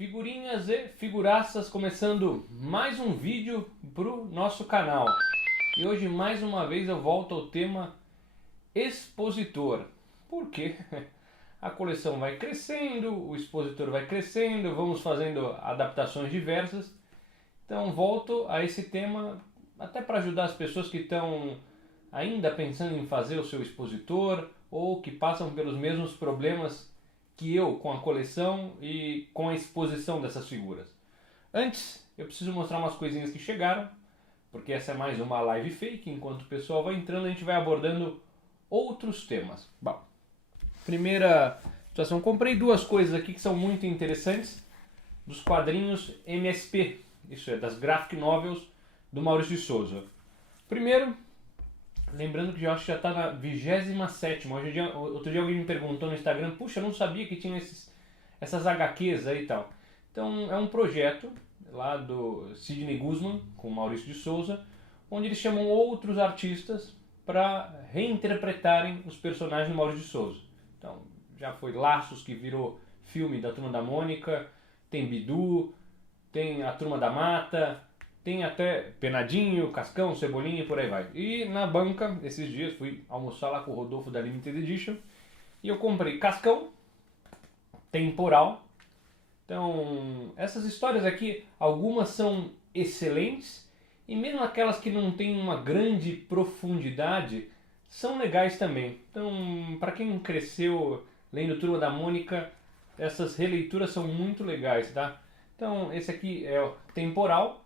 Figurinhas e figuraças, começando mais um vídeo pro nosso canal. E hoje mais uma vez eu volto ao tema expositor. Por quê? A coleção vai crescendo, o expositor vai crescendo, vamos fazendo adaptações diversas. Então volto a esse tema até para ajudar as pessoas que estão ainda pensando em fazer o seu expositor ou que passam pelos mesmos problemas que eu com a coleção e com a exposição dessas figuras. Antes, eu preciso mostrar umas coisinhas que chegaram, porque essa é mais uma live fake. Enquanto o pessoal vai entrando, a gente vai abordando outros temas. Bom, primeira situação, comprei duas coisas aqui que são muito interessantes, dos quadrinhos MSP, isso é, das graphic novels do Maurício de Souza. Primeiro, lembrando que eu acho que já está na 27ª. Outro dia alguém me perguntou no Instagram, puxa, eu não sabia que tinha essas HQs aí e tal. Então é um projeto lá do Sidney Guzman com o Maurício de Souza, onde eles chamam outros artistas para reinterpretarem os personagens do Maurício de Souza. Então já foi Laços, que virou filme da Turma da Mônica, tem Bidu, tem a Turma da Mata, tem até Penadinho, Cascão, Cebolinha e por aí vai. E na banca, esses dias, fui almoçar lá com o Rodolfo da Limited Edition e eu comprei Cascão, Temporal. Então, essas histórias aqui, algumas são excelentes e mesmo aquelas que não têm uma grande profundidade, são legais também. Então, para quem cresceu lendo Turma da Mônica, essas releituras são muito legais, tá? Então, esse aqui é o Temporal,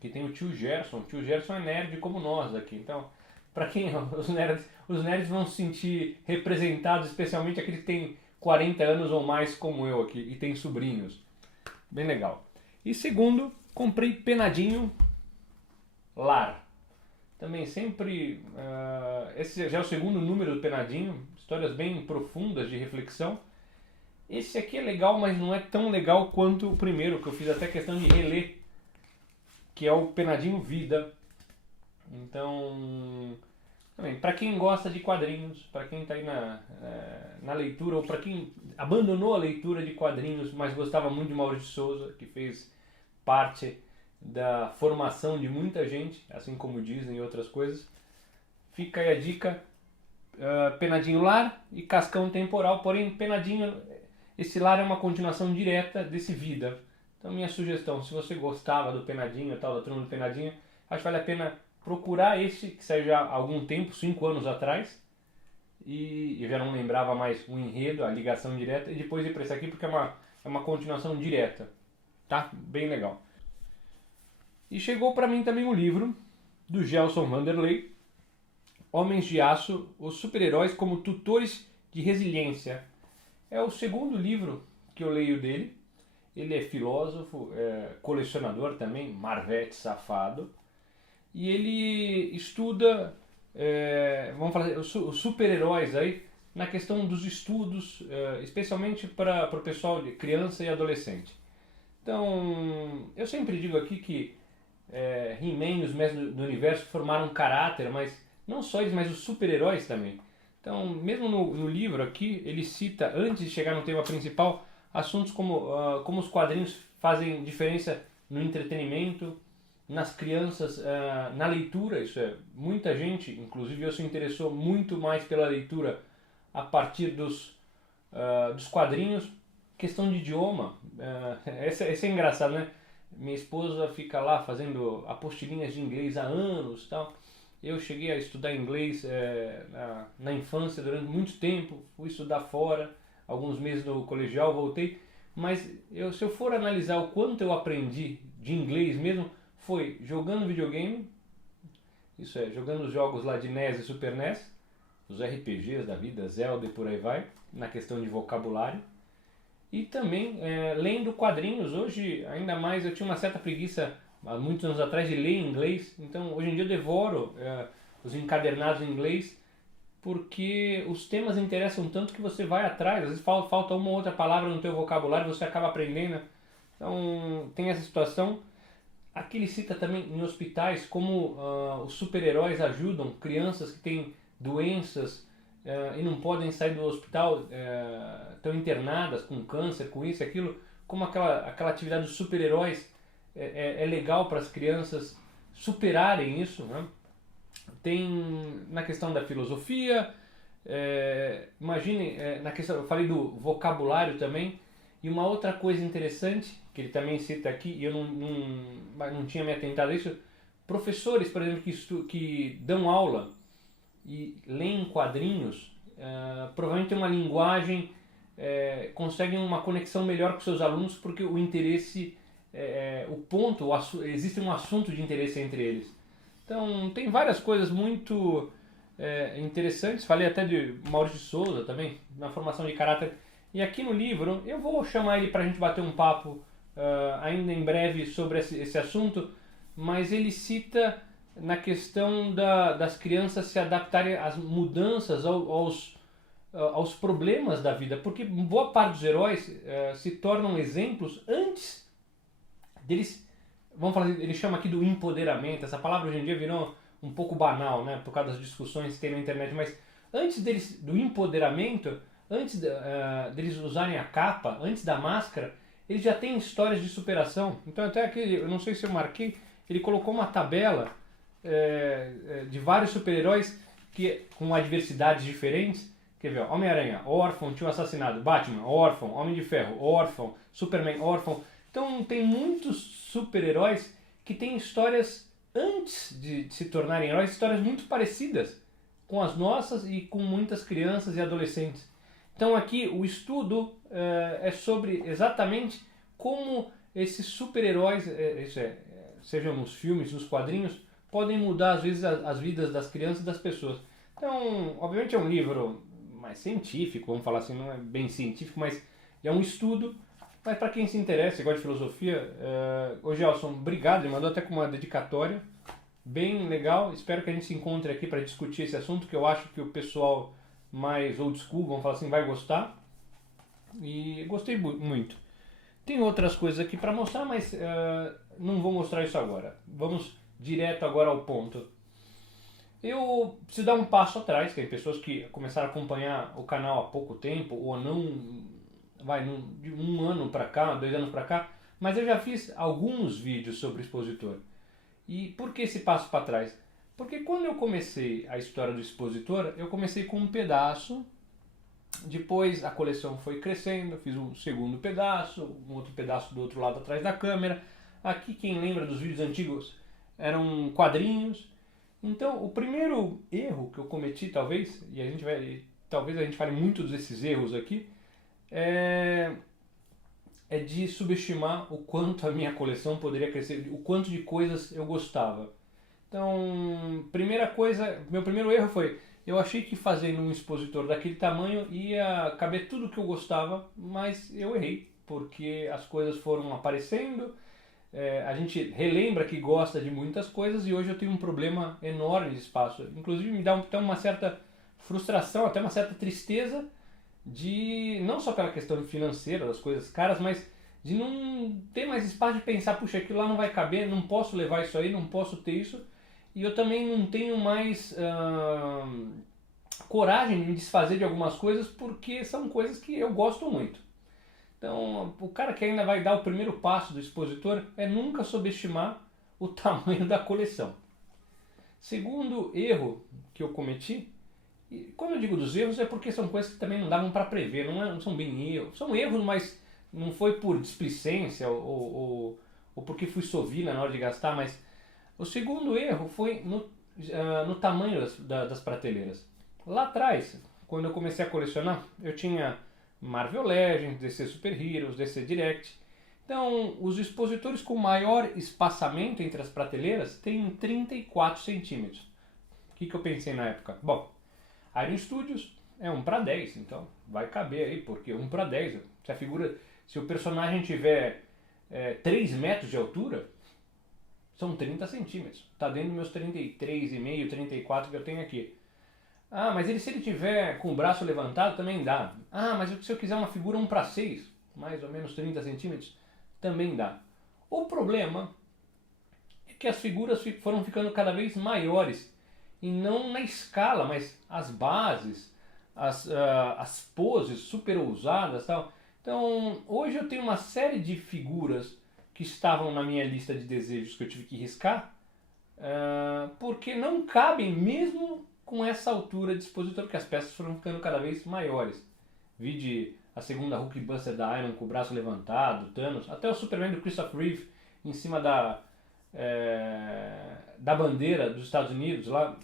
que tem o tio Gerson. O tio Gerson é nerd como nós aqui. Então, para quem os nerds vão se sentir representados, especialmente aqueles que têm 40 anos ou mais como eu aqui e tem sobrinhos. Bem legal. E segundo, comprei Penadinho Lar. Também sempre esse já é o segundo número do Penadinho, histórias bem profundas de reflexão. Esse aqui é legal, mas não é tão legal quanto o primeiro, que eu fiz até questão de reler, que é o Penadinho Vida. Então, também, para quem gosta de quadrinhos, para quem está aí na leitura, ou para quem abandonou a leitura de quadrinhos, mas gostava muito de Maurício de Souza, que fez parte da formação de muita gente, assim como Disney e outras coisas, fica aí a dica, Penadinho Lar e Cascão Temporal. Porém, Penadinho, esse Lar é uma continuação direta desse Vida. Então, minha sugestão, se você gostava do Penadinho, tal, da Turma do Penadinho, acho que vale a pena procurar esse, que saiu já há algum tempo, 5 anos atrás, e eu já não lembrava mais o enredo, a ligação direta, e depois ir para esse aqui, porque é uma continuação direta, tá? Bem legal. E chegou para mim também o livro do Gelson Vanderlei, Homens de Aço, os super-heróis como tutores de resiliência. É o segundo livro que eu leio dele. Ele é filósofo, colecionador também, Marvete safado. E ele estuda, vamos falar, os super-heróis aí na questão dos estudos, especialmente para o pessoal de criança e adolescente. Então, eu sempre digo aqui que He-Man e os Mestres do Universo formaram um caráter, mas não só eles, mas os super-heróis também. Então, mesmo no livro aqui, ele cita, antes de chegar no tema principal, assuntos como os quadrinhos fazem diferença no entretenimento, nas crianças, na leitura. Isso é, muita gente, inclusive eu, se interessou muito mais pela leitura a partir dos quadrinhos. Questão de idioma, esse é engraçado, né? Minha esposa fica lá fazendo apostilinhas de inglês há anos, tal. Eu cheguei a estudar inglês na infância durante muito tempo, fui estudar fora, alguns meses no colegial, voltei, mas se eu for analisar o quanto eu aprendi de inglês mesmo, foi jogando videogame, isso é, jogando os jogos lá de NES e Super NES, os RPGs da vida, Zelda e por aí vai, na questão de vocabulário, e também lendo quadrinhos. Hoje, ainda mais, eu tinha uma certa preguiça há muitos anos atrás de ler em inglês, então hoje em dia eu devoro os encadernados em inglês, porque os temas interessam tanto que você vai atrás. Às vezes falta uma ou outra palavra no teu vocabulário e você acaba aprendendo. Então tem essa situação. Aqui ele cita também em hospitais como os super-heróis ajudam crianças que têm doenças e não podem sair do hospital, estão internadas com câncer, com isso e aquilo, como aquela atividade dos super-heróis é legal para as crianças superarem isso, né? Tem na questão da filosofia, imagine, na questão, eu falei do vocabulário também, e uma outra coisa interessante, que ele também cita aqui, e eu não tinha me atentado a isso, professores, por exemplo, que dão aula e leem quadrinhos, provavelmente tem uma linguagem, conseguem uma conexão melhor com seus alunos, porque o interesse, existe um assunto de interesse entre eles. Então, tem várias coisas muito interessantes. Falei até de Maurício de Souza também, na formação de caráter. E aqui no livro, eu vou chamar ele para a gente bater um papo ainda em breve sobre esse assunto, mas ele cita na questão das crianças se adaptarem às mudanças, aos problemas da vida, porque boa parte dos heróis se tornam exemplos antes deles. Vamos falar, ele chama aqui do empoderamento. Essa palavra hoje em dia virou um pouco banal, né, por causa das discussões que tem na internet, mas antes do empoderamento, antes deles usarem a capa, antes da máscara, eles já têm histórias de superação. Então até aqui, eu não sei se eu marquei, ele colocou uma tabela de vários super-heróis com adversidades diferentes. Quer ver, Homem-Aranha, órfão, tio assassinado. Batman, órfão. Homem de Ferro, órfão. Superman, órfão. Então tem muitos super-heróis que têm histórias antes de se tornarem heróis, histórias muito parecidas com as nossas e com muitas crianças e adolescentes. Então aqui o estudo é sobre exatamente como esses super-heróis, sejam nos filmes, nos quadrinhos, podem mudar às vezes as vidas das crianças e das pessoas. Então, obviamente é um livro mais científico, vamos falar assim, não é bem científico, mas é um estudo. Mas para quem se interessa e gosta de filosofia, ô Gelson, obrigado, ele mandou até com uma dedicatória, bem legal. Espero que a gente se encontre aqui para discutir esse assunto, que eu acho que o pessoal mais old school, vamos falar assim, vai gostar. E gostei muito. Tem outras coisas aqui para mostrar, mas não vou mostrar isso agora. Vamos direto agora ao ponto. Eu preciso dar um passo atrás, que tem pessoas que começaram a acompanhar o canal há pouco tempo, ou não, de um ano para cá, 2 anos para cá, mas eu já fiz alguns vídeos sobre o expositor. E por que esse passo para trás? Porque quando eu comecei a história do expositor, eu comecei com um pedaço, depois a coleção foi crescendo, fiz um segundo pedaço, um outro pedaço do outro lado atrás da câmera. Aqui, quem lembra dos vídeos antigos, eram quadrinhos. Então, o primeiro erro que eu cometi, talvez a gente fale muito desses erros aqui, é de subestimar o quanto a minha coleção poderia crescer, o quanto de coisas eu gostava. Então, meu primeiro erro foi, eu achei que fazendo um expositor daquele tamanho ia caber tudo que eu gostava, mas eu errei, porque as coisas foram aparecendo, a gente relembra que gosta de muitas coisas e hoje eu tenho um problema enorme de espaço. Inclusive me dá até uma certa frustração, até uma certa tristeza, de não só pela questão financeira, das coisas caras, mas de não ter mais espaço de pensar, puxa, aquilo lá não vai caber, não posso levar isso aí, não posso ter isso. E eu também não tenho mais coragem de me desfazer de algumas coisas, porque são coisas que eu gosto muito. Então, o cara que ainda vai dar o primeiro passo do expositor é nunca subestimar o tamanho da coleção. Segundo erro que eu cometi, e quando eu digo dos erros é porque são coisas que também não davam para prever, não são bem erros, são erros, mas não foi por displicência ou porque fui sovina na hora de gastar, mas o segundo erro foi no tamanho das prateleiras. Lá atrás, quando eu comecei a colecionar, eu tinha Marvel Legends, DC Super Heroes, DC Direct. Então, os expositores com maior espaçamento entre as prateleiras têm 34 centímetros. O que eu pensei na época? Bom, Iron Studios é 1:10, então vai caber aí, porque 1:10. Se o personagem tiver 3 metros de altura, são 30 centímetros. Está dentro dos meus 33,5, 34 que eu tenho aqui. Ah, mas se ele tiver com o braço levantado, também dá. Ah, mas se eu quiser uma figura 1:6, mais ou menos 30 centímetros, também dá. O problema é que as figuras foram ficando cada vez maiores. E não na escala, mas as bases, as poses super ousadas e tal. Então, hoje eu tenho uma série de figuras que estavam na minha lista de desejos que eu tive que riscar, porque não cabem mesmo com essa altura de expositor, porque as peças foram ficando cada vez maiores. Vide a segunda Hulkbuster da Iron com o braço levantado, Thanos, até o Superman do Christopher Reeve em cima da bandeira dos Estados Unidos, lá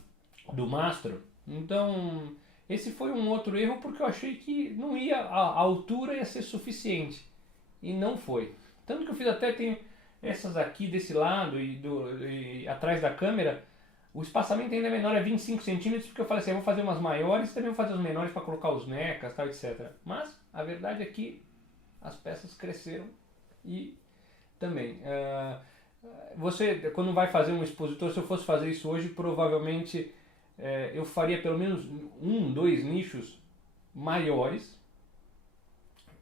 do mastro. Então, esse foi um outro erro porque eu achei que não ia, a altura ia ser suficiente. E não foi. Tanto que eu fiz até, tem essas aqui desse lado e atrás da câmera, o espaçamento ainda é menor, é 25 centímetros, porque eu falei assim, eu vou fazer umas maiores, também vou fazer os menores para colocar os necas, tal, etc. Mas a verdade é que as peças cresceram e também. Você, quando vai fazer um expositor, se eu fosse fazer isso hoje, provavelmente eu faria pelo menos 2 nichos maiores,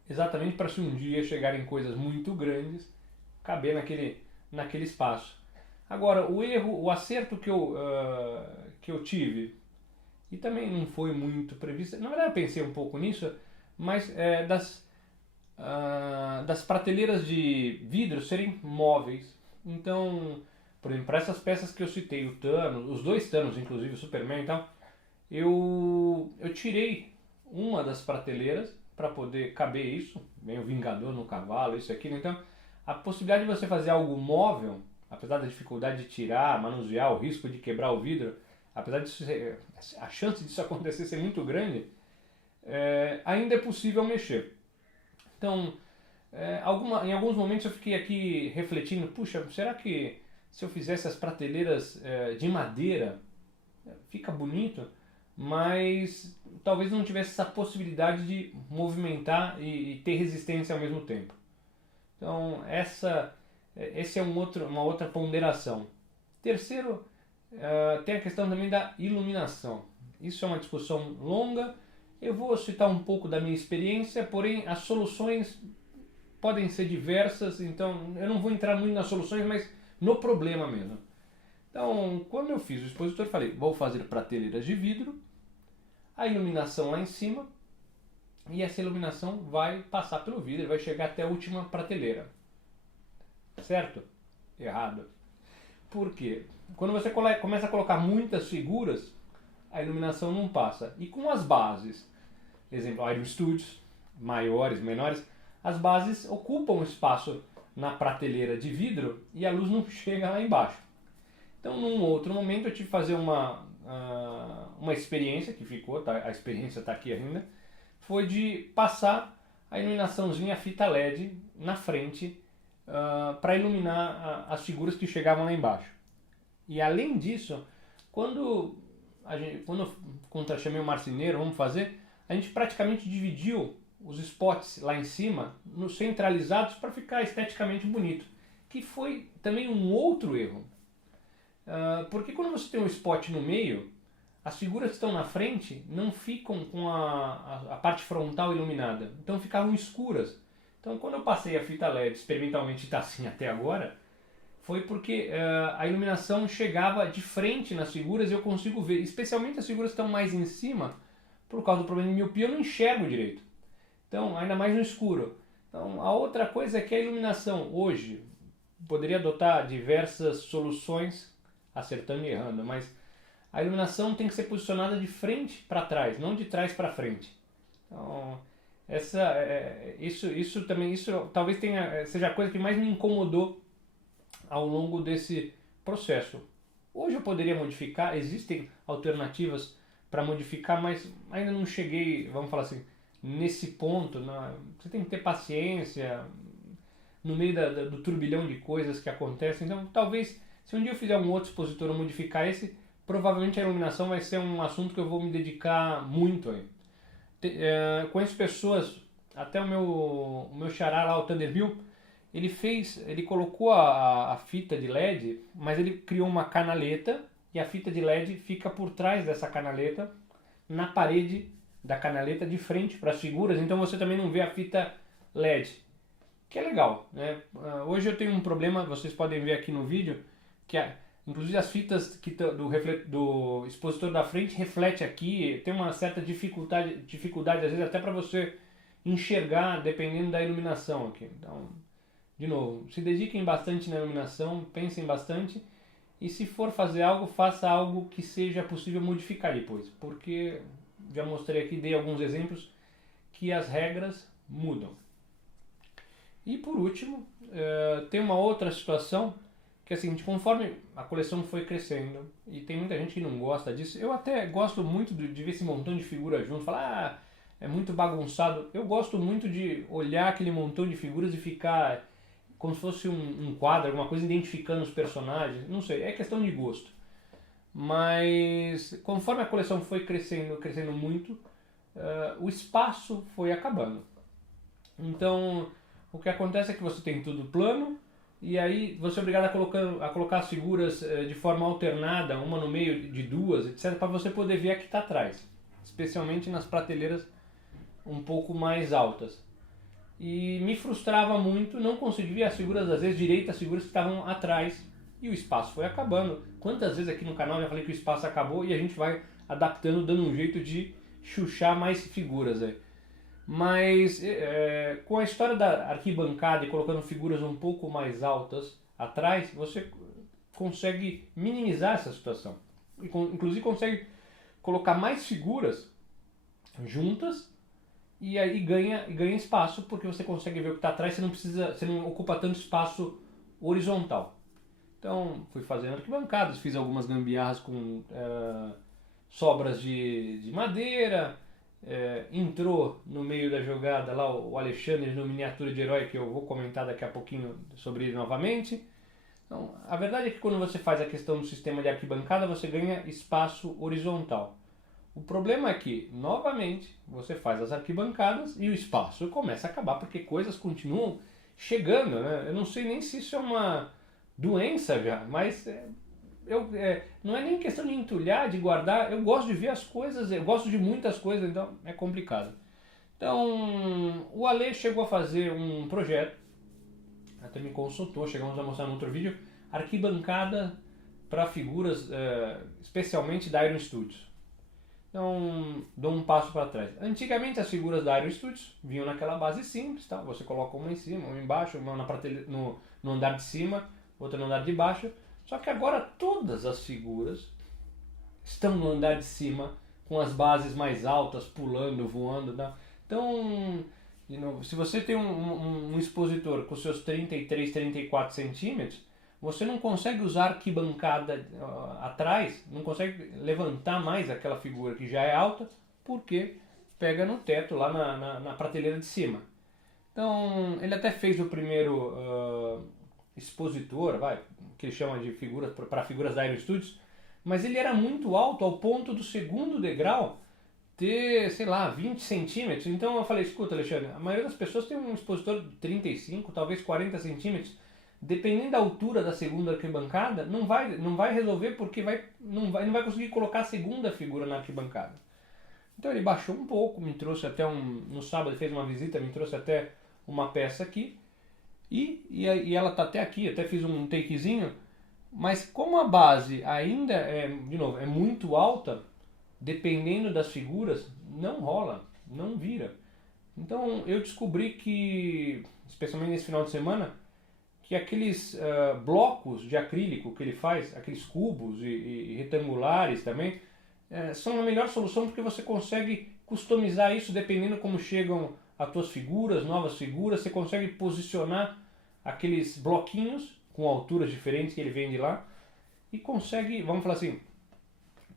exatamente para se um dia chegarem coisas muito grandes, caber naquele espaço. Agora, o acerto que eu tive, e também não foi muito previsto, na verdade eu pensei um pouco nisso, mas das prateleiras de vidro serem móveis. Então, por exemplo, para essas peças que eu citei, o Thanos, os 2 Thanos, inclusive o Superman e tal, eu tirei uma das prateleiras para poder caber isso, vem o Vingador no cavalo, isso aqui, então a possibilidade de você fazer algo móvel, apesar da dificuldade de tirar, manusear, o risco de quebrar o vidro, apesar disso a chance disso acontecer ser muito grande, ainda é possível mexer. Então, em alguns momentos eu fiquei aqui refletindo, puxa, será que se eu fizesse as prateleiras de madeira, fica bonito, mas talvez não tivesse essa possibilidade de movimentar e ter resistência ao mesmo tempo. Então, esse é uma outra ponderação. Terceiro, tem a questão também da iluminação. Isso é uma discussão longa. Eu vou citar um pouco da minha experiência, porém as soluções podem ser diversas, então eu não vou entrar muito nas soluções, mas no problema mesmo. Então, quando eu fiz o expositor, falei, vou fazer prateleiras de vidro, a iluminação lá em cima, e essa iluminação vai passar pelo vidro, vai chegar até a última prateleira. Certo? Errado. Por quê? Quando você começa a colocar muitas figuras, a iluminação não passa. E com as bases, exemplo, Iron Studios, maiores, menores, as bases ocupam espaço na prateleira de vidro e a luz não chega lá embaixo. Então, num outro momento, eu tive que fazer uma experiência que ficou, tá? A experiência está aqui ainda, foi de passar a iluminaçãozinha, a fita LED na frente para iluminar as figuras que chegavam lá embaixo. E além disso, quando eu chamei o marceneiro, vamos fazer, a gente praticamente dividiu os spots lá em cima, nos centralizados, para ficar esteticamente bonito. Que foi também um outro erro. Porque quando você tem um spot no meio, as figuras que estão na frente não ficam com a parte frontal iluminada. Então ficavam escuras. Então quando eu passei a fita LED, experimentalmente está assim até agora, foi porque a iluminação chegava de frente nas figuras e eu consigo ver. Especialmente as figuras que estão mais em cima, por causa do problema de miopia, eu não enxergo direito. Então, ainda mais no escuro. Então, a outra coisa é que a iluminação hoje poderia adotar diversas soluções, acertando e errando, mas a iluminação tem que ser posicionada de frente para trás, não de trás para frente. Então, isso talvez seja a coisa que mais me incomodou ao longo desse processo. Hoje eu poderia modificar, existem alternativas para modificar, mas ainda não cheguei, vamos falar assim, nesse ponto. Você tem que ter paciência no meio do turbilhão de coisas que acontecem. Então, talvez, se um dia eu fizer um outro expositor ou modificar esse, provavelmente a iluminação vai ser um assunto que eu vou me dedicar muito aí. Conheço pessoas, até o meu xará lá, o Thunderbill, ele colocou a fita de LED, mas ele criou uma canaleta e a fita de LED fica por trás dessa canaleta, na parede da canaleta de frente para as figuras, então você também não vê a fita LED, que é legal, né? Hoje eu tenho um problema, vocês podem ver aqui no vídeo, que inclusive as fitas do expositor da frente reflete aqui, tem uma certa dificuldade às vezes até para você enxergar dependendo da iluminação aqui. Então, de novo, se dediquem bastante na iluminação, pensem bastante e se for fazer algo, faça algo que seja possível modificar depois, porque já mostrei aqui, dei alguns exemplos que as regras mudam. E por último, tem uma outra situação que é a seguinte: conforme a coleção foi crescendo, e tem muita gente que não gosta disso, eu até gosto muito de ver esse montão de figuras junto, falar, é muito bagunçado. Eu gosto muito de olhar aquele montão de figuras e ficar como se fosse um quadro, alguma coisa identificando os personagens, não sei, é questão de gosto. Mas conforme a coleção foi crescendo muito, o espaço foi acabando. Então, o que acontece é que você tem tudo plano, e aí você é obrigado a colocar as figuras de forma alternada, uma no meio de duas, etc., para você poder ver a que está atrás, especialmente nas prateleiras um pouco mais altas. E me frustrava muito, não conseguia ver as figuras, às vezes direito, as figuras que estavam atrás, e o espaço foi acabando. Quantas vezes aqui no canal eu já falei que o espaço acabou e a gente vai adaptando, dando um jeito de chuchar mais figuras aí. Mas com a história da arquibancada e colocando figuras um pouco mais altas atrás, você consegue minimizar essa situação. Inclusive consegue colocar mais figuras juntas e aí ganha espaço, porque você consegue ver o que está atrás, você não ocupa tanto espaço horizontal. Então fui fazendo arquibancadas, fiz algumas gambiarras com sobras de madeira. Entrou no meio da jogada lá o Alexandre no miniatura de herói, que eu vou comentar daqui a pouquinho sobre ele novamente. Então, a verdade é que quando você faz a questão do sistema de arquibancada, você ganha espaço horizontal. O problema é que, novamente, você faz as arquibancadas e o espaço começa a acabar, porque coisas continuam chegando, né? Eu não sei nem se isso é uma doença já, mas não é nem questão de entulhar, de guardar. Eu gosto de ver as coisas, eu gosto de muitas coisas, então é complicado. Então, o Ale chegou a fazer um projeto, até me consultou, chegamos a mostrar no outro vídeo, arquibancada para figuras, especialmente da Iron Studios. Então, dou um passo para trás. Antigamente as figuras da Iron Studios vinham naquela base simples, tá? Você coloca uma em cima, uma embaixo, uma no andar de cima, outra no andar de baixo. Só que agora todas as figuras estão no andar de cima, com as bases mais altas, pulando, voando. Tá? Então, de novo, se você tem um expositor com seus 33, 34 centímetros, você não consegue usar arquibancada atrás, não consegue levantar mais aquela figura que já é alta, porque pega no teto, lá na prateleira de cima. Então, ele até fez o primeiro expositor, que ele chama de figuras para figuras da Iron Studios, mas ele era muito alto ao ponto do segundo degrau ter, sei lá, 20 centímetros. Então eu falei, escuta, Alexandre, a maioria das pessoas tem um expositor de 35, talvez 40 centímetros. Dependendo da altura da segunda arquibancada, não vai resolver, porque não vai conseguir colocar a segunda figura na arquibancada. Então ele baixou um pouco, me trouxe até no sábado ele fez uma visita, me trouxe até uma peça aqui, e ela está até aqui, até fiz um takezinho, mas como a base ainda de novo, é muito alta, dependendo das figuras, não rola, não vira. Então eu descobri que, especialmente nesse final de semana, que aqueles blocos de acrílico que ele faz, aqueles cubos e retangulares também, são a melhor solução, porque você consegue customizar isso dependendo como chegam as tuas figuras, novas figuras, você consegue posicionar aqueles bloquinhos com alturas diferentes que ele vende lá e consegue, vamos falar assim,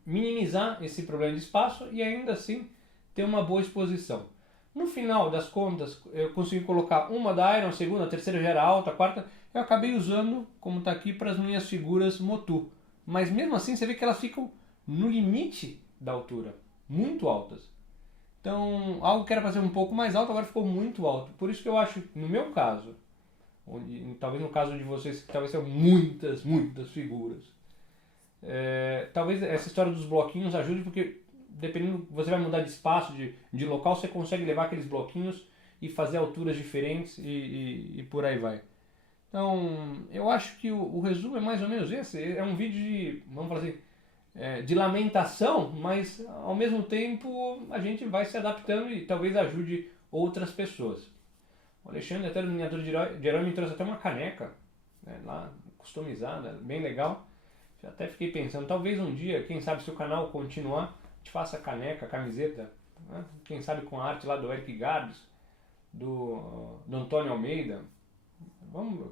minimizar esse problema de espaço e ainda assim ter uma boa exposição. No final das contas, eu consegui colocar uma da Iron, a segunda, a terceira já era alta, a quarta eu acabei usando, como está aqui, para as minhas figuras Motu. Mas mesmo assim você vê que elas ficam no limite da altura, muito altas. Então, algo que era para ser um pouco mais alto, agora ficou muito alto. Por isso que eu acho, no meu caso, talvez no caso de vocês, talvez sejam muitas figuras, talvez essa história dos bloquinhos ajude, porque dependendo, você vai mudar de espaço, de local, você consegue levar aqueles bloquinhos e fazer alturas diferentes e por aí vai. Então, eu acho que o resumo é mais ou menos esse. É um vídeo de, vamos falar assim, de lamentação, mas ao mesmo tempo a gente vai se adaptando e talvez ajude outras pessoas. O Alexandre, até do Miniatura de Herói, me trouxe até uma caneca, né, lá customizada, bem legal. Eu até fiquei pensando, talvez um dia, quem sabe se o canal continuar, a gente faça caneca, camiseta, né? Quem sabe com a arte lá do Eric Garbes, do Antônio Almeida,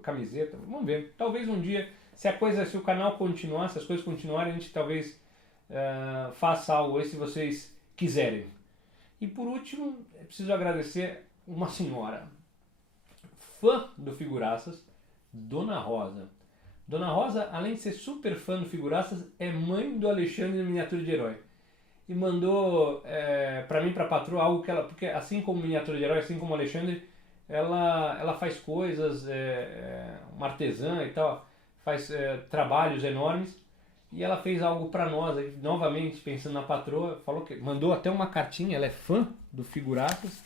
camiseta, vamos ver. Talvez um dia, se o canal continuar, se as coisas continuarem, a gente talvez faça algo aí se vocês quiserem. E por último, preciso agradecer uma senhora, fã do Figuraças, Dona Rosa. Dona Rosa, além de ser super fã do Figuraças, é mãe do Alexandre do Miniatura de Herói. E mandou pra mim, pra patroa, algo que ela... Porque assim como Miniatura de Herói, assim como o Alexandre, ela faz coisas, uma artesã e tal, faz trabalhos enormes. E ela fez algo pra nós, novamente, pensando na patroa, falou que mandou até uma cartinha, ela é fã do Figuraças.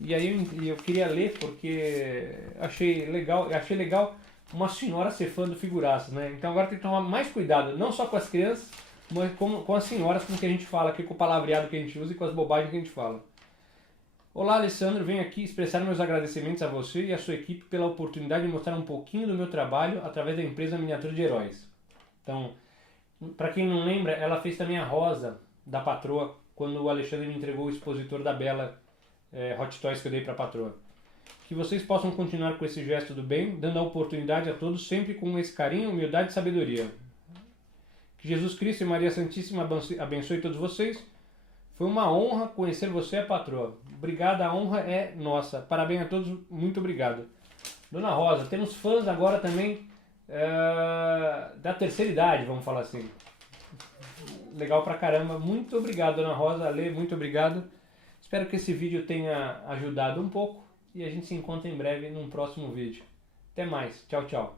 E aí eu queria ler porque achei legal uma senhora ser fã do Figuraças, né? Então agora tem que tomar mais cuidado, não só com as crianças, mas com as senhoras, com o que a gente fala aqui, com o palavreado que a gente usa e com as bobagens que a gente fala. Olá, Alessandro, venho aqui expressar meus agradecimentos a você e a sua equipe pela oportunidade de mostrar um pouquinho do meu trabalho através da empresa Miniatura de Heróis. Então, para quem não lembra, ela fez também a rosa da patroa quando o Alexandre me entregou o expositor da Bela Hot Toys que eu dei para a patroa. Que vocês possam continuar com esse gesto do bem, dando a oportunidade a todos, sempre com esse carinho, humildade e sabedoria. Que Jesus Cristo e Maria Santíssima abençoe todos vocês. Foi uma honra conhecer você, a patroa. Obrigado, a honra é nossa. Parabéns a todos, muito obrigado. Dona Rosa, temos fãs agora também da terceira idade, vamos falar assim. Legal pra caramba. Muito obrigado, Dona Rosa. Ale, muito obrigado. Espero que esse vídeo tenha ajudado um pouco. E a gente se encontra em breve num próximo vídeo. Até mais. Tchau, tchau.